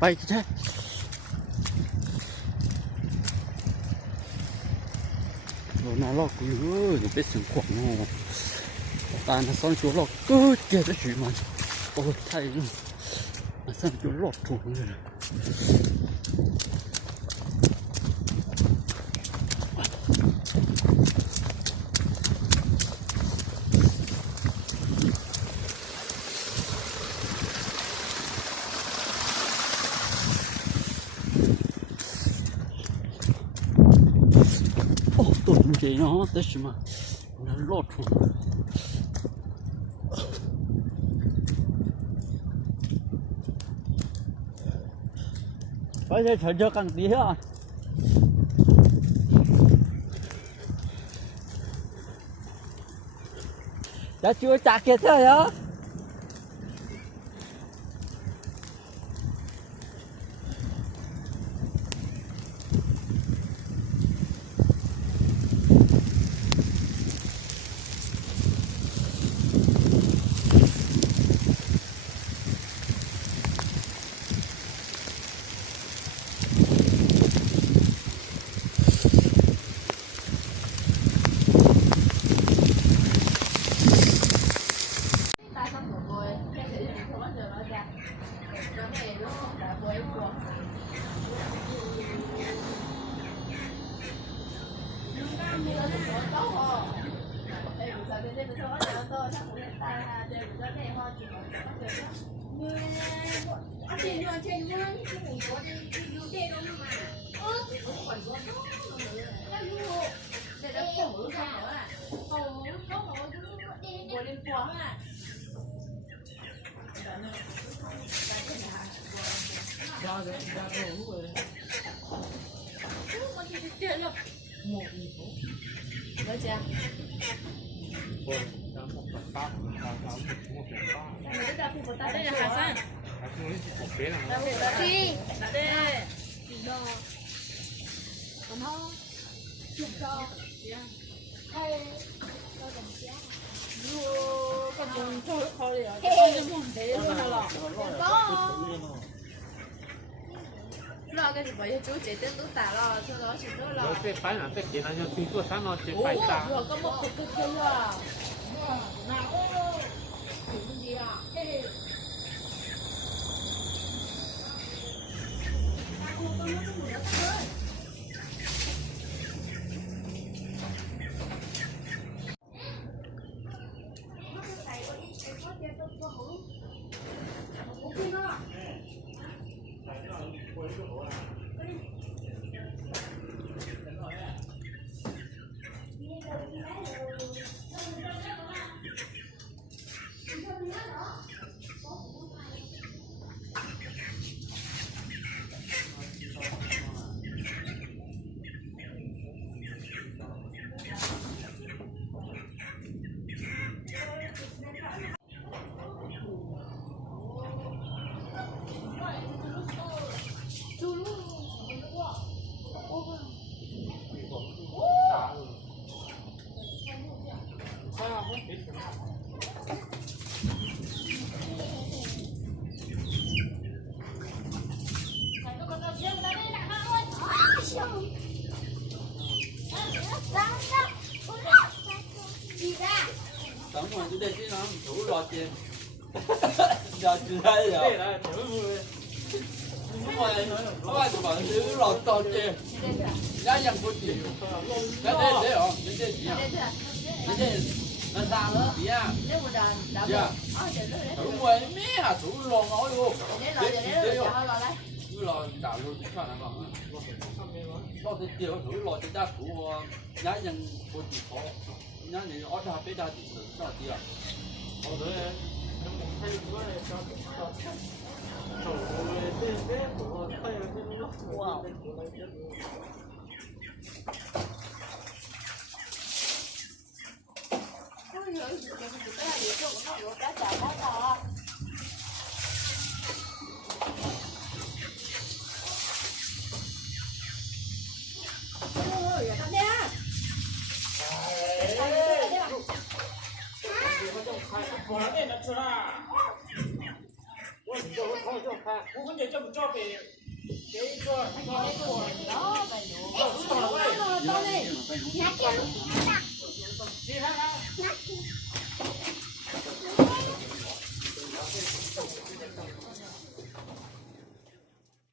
bay chứ thế. Rồi nó lọt cứ những biết sừng khoảng nó ta nó xong chỗ lọt cứ chết cái chuyện mà ôi thay luôn mà xong chỗ lọt thủng rồi. Tôi không chế nó tới mà nó lọt thủng. Bây giờ chờ cho càng tí à. Đã chưa chặt kia thôi á. Đây là Hà Sang. Đi. Đây. Còn ho. Chụp cho. Hay. Con dùng cho khó đi à. Con dùng thế luôn hả lọ. Lo cái gì vậy chú chị tên tú tả lo cho đó chỉ nữa lo. Cái phải là cái chuyện là do phi của sáng nó chỉ phải ta. Rồi có một cục kia à. Nào ô. Cái gì à? Tổng mà chú đây chứ nó đủ lọt chị. Giờ chưa thấy rồi. Đúng rồi, có ai tụi bạn giữ lọt to chị. Giá dân của chị. Giá đây để rồi, để chị. Để nó sao nữa chị à. Dạ. Đúng rồi, mía à, thủ lon nói luôn. Để lò đảo luôn cũng phải là còn. Có thể chiều thủ lò cho gia thủ giá dân của chị có. Nhá này ở đây bây giờ thì sao chị ạ? Ở đây nó một thay nữa này cho wow. 我们就这么着呗，这一个还搞一个，你看看。